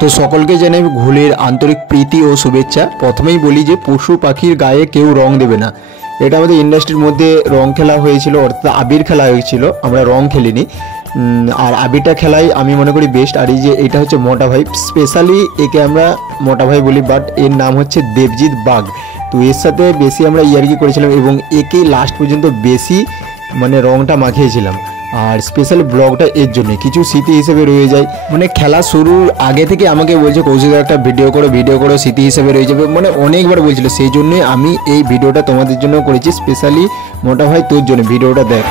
তো সকলকে জানাই হোলির আন্তরিক প্রীতি ও শুভেচ্ছা। প্রথমেই বলি যে পশু পাখির গায়ে কেউ রং দেবে না। এটা আমাদের ইন্ডাস্ট্রির মধ্যে রং খেলা হয়েছিল, অর্থাৎ আবির খেলা হয়েছিল, আমরা রং খেলিনি। আর আবিরটা খেলাই আমি মনে করি বেস্ট। আর এই যে এটা হচ্ছে মোটা ভাই, স্পেশালি একে আমরা মোটা ভাই বলি, বাট এর নাম হচ্ছে দেবজিৎ বাগ। তো এর সাথে বেশি আমরা ইয়ার্কি করেছিলাম এবং একেই লাস্ট পর্যন্ত বেশি মানে রংটা মাখিয়েছিলাম। আর স্পেশালি ব্লগটা এর জন্য কিছু স্মৃতি হিসেবে রয়ে যায়। মানে খেলা শুরুর আগে থেকে আমাকে বলছে কৌশিক একটা ভিডিও করো, স্মৃতি হিসেবে রয়ে যাবে, মানে অনেকবার বলছিল। সেই জন্যই আমি এই ভিডিওটা তোমাদের জন্য করেছি, স্পেশালি মোটা ভাই তোর জন্য। ভিডিওটা দেখ।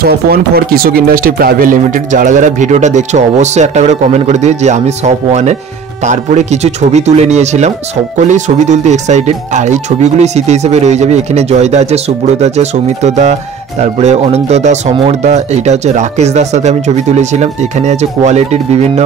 শপ ওয়ান ফর কৃষক ইন্ডাস্ট্রি প্রাইভেট লিমিটেড। যারা যারা ভিডিওটা দেখছো অবশ্যই একটা করে কমেন্ট করে দিও যে আমি শপ ওয়ানে। তারপরে কিছু ছবি তুলে নিয়েছিলাম, সকলেই ছবি তুলতে এক্সাইটেড। আর এই ছবিগুলি স্মৃতি হিসেবে রয়ে যাবে। এখানে জয়দা আছে, সুব্রত আছে, সৌমিত্র দা, তারপরে অনন্ত দা, সমর দা, এইটা হচ্ছে রাকেশ দার সাথে আমি ছবি তুলেছিলাম। এখানে আছে কোয়ালিটির বিভিন্ন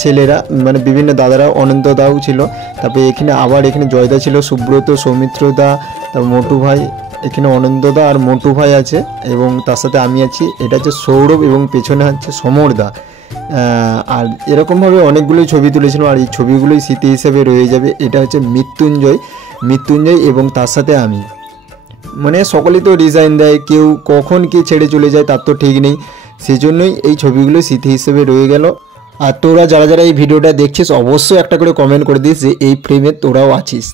ছেলেরা, মানে বিভিন্ন দাদারা, অনন্ত দাও ছিল। তারপরে এখানে আবার এখানে জয়দা ছিল, সুব্রত, সৌমিত্র দা, তারপর মোটু ভাই, এখানে অনন্তদা আর মোটু ভাই আছে এবং তার সাথে আমি আছি। এটা হচ্ছে সৌরভ এবং পেছনে হচ্ছে সমরদা। আর এরকমভাবে অনেকগুলোই ছবি তুলেছিলাম। আর এই ছবিগুলোই স্মৃতি হিসেবে রয়ে যাবে। এটা হচ্ছে মৃত্যুঞ্জয় এবং তার সাথে আমি। মানে সকলেই তো ডিজাইন দেয়, কেউ কখন কে ছেড়ে চলে যায় তার তো ঠিক নেই। সেই জন্যই এই ছবিগুলো স্মৃতি হিসেবে রয়ে গেল। আর তোরা যারা যারা এই ভিডিওটা দেখছিস অবশ্যই একটা করে কমেন্ট করে দিস যে এই ফ্রেমে তোরাও আছিস।